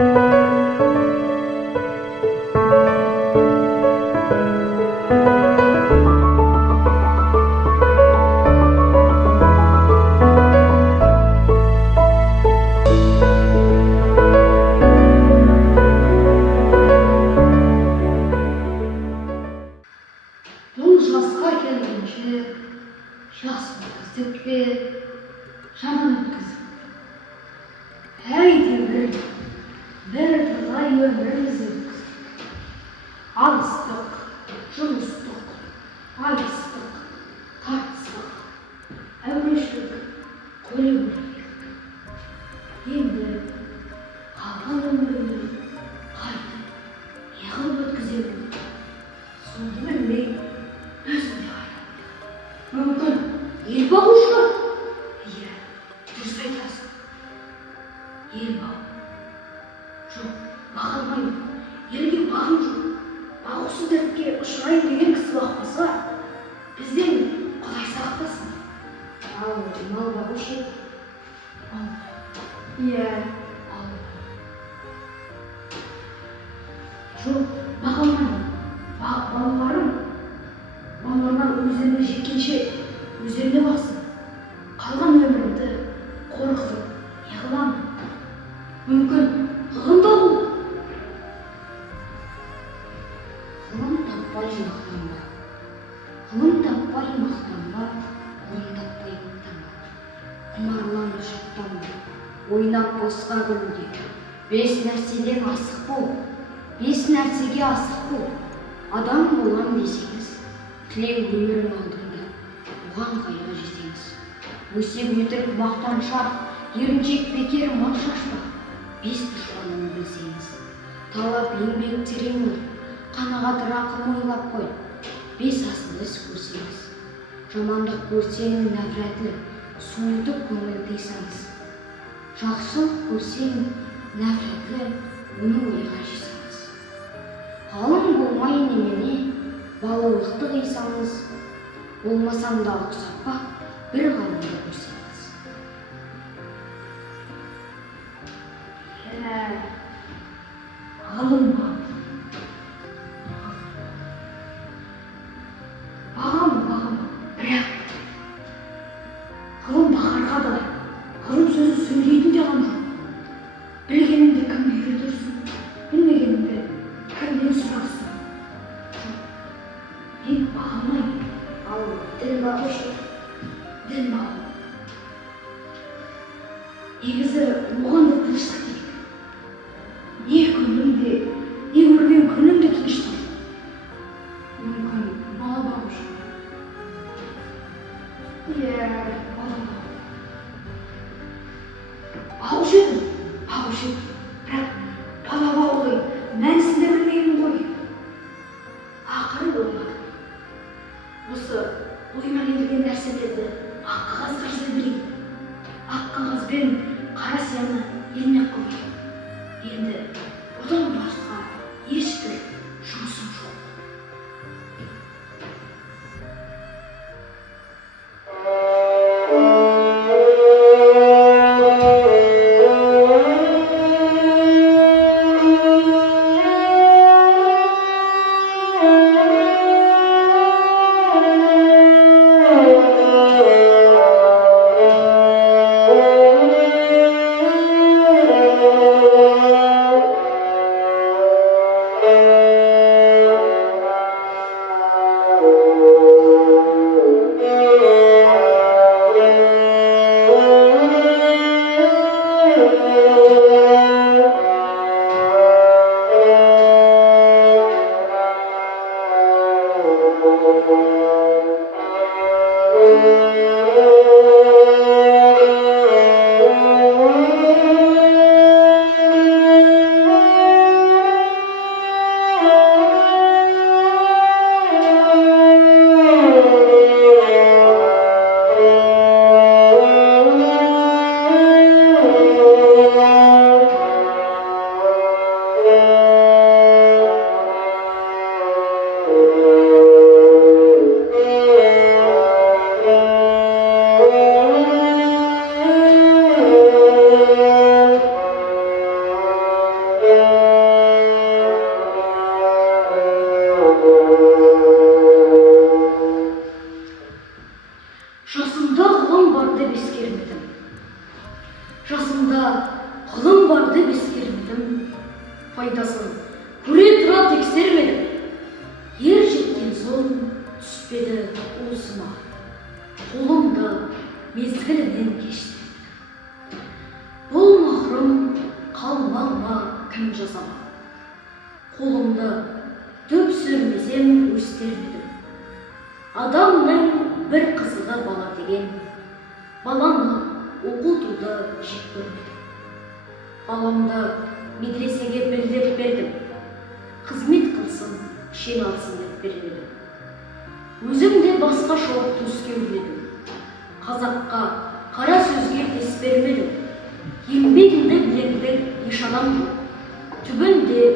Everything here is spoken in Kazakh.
Бұл жасқа келгенше жас өткіздік пе, жаман өткіздік пе? Әйтеуір бірталай өміріміз өткіздік. Алыстық, жұмыстық, айтыстық, тартыстық, әурештік, көлеулік. Енді қалған өмірімді қайтып неғып өткіземін? Соны білмей өзім де қайран. Мүмкін ел бағу шығар? Иә, дұрыс айтасың. Ел бағу. Жоқ, bağa алмаймын. Елге бағым жоқ. Бағусыз дертке ұшырайын деген кісі бақпаса, бізден Құдай сақтасын. Ал мал бағушы? Иә, ал. Жоқ, bağa алмаймын. Балалардан өздеріне жеткенше өздеріне бақсын. Қалған өмірімді қорқытып не қыламын? Мүмкін ғылым табу. Ғылым таппай мақтанба. Ғылым таппай мақтанба, ғылым таппай мақтанба. Құмарланып шаттанба, ойнап босқа күлуге. 5 нәрседен асық бол, 5 нәрсеге асық бол. Адам болам десеңіз, тілек өмірің алдыңда, оған қайға жетеңіз. Өсек өтірік мақтаншақ, еріншек бекер мал шашпа. 5 дұшпанын білсеңіз, талап еңбек терең бол, қанағат рақым ойлап қой. 5 асыл іс көрсеңіз, жамандық көрсең нәпрәтлі, суытып көңіл тыйсаңыз. Жақсылық көрсең нәпрәтлі, оны ойға жисаңыз. Ғалым болмай немене, балалықты қисаңыз, болмасаң да ұқсапқа бір ғалымды көрсеңіз. Ғалым ба? Бағам, бірақ ғылым бағарға да, ғылым сөзі сөйлейтін де ғам жоқ. Білгеніңді кімге үйретірсің, білмегеніңді кімнен сұрарсың? Мен бағалмаймын. Ал дін бағушы? Дін бағу. Негізі оған да тыныштық керек. Не күнімде, не көрген күнімде тыныштық. Мүмкін бала бағушы. Иә, бала бағу. Бағушы еді. Бірақ бала бағуды мәнісін де білмеймін ғой. Ақыры ойладым. Осы ойыма келген нәрселерді ақ қағазға жаза білейін. Ақ қағазбен қара сияны ермек қылайын. Енді одан басқа ешбір жұмысым жоқ. Ғылым бар деп ескермедім, пайдасын көре тұра тексермедім. Ер жеткен соң түспеді уысыма, қолымды мезгілінен кештім. Бұл махрұм қалмағыма кім жазама, қолымды түп сүрмесем өстермедім. Адамның бір қызығы бала деген, баланы оқытуды жек көрмедім. Баламды медресеге білдеп бердім, қызмет қылсын, шен алсын деп бермедім. Өзім де басқа шоқ төске өрледім, қазаққа қара сөзге дес бермедім. Еңбегімді білерлік еш адам жоқ, түбінде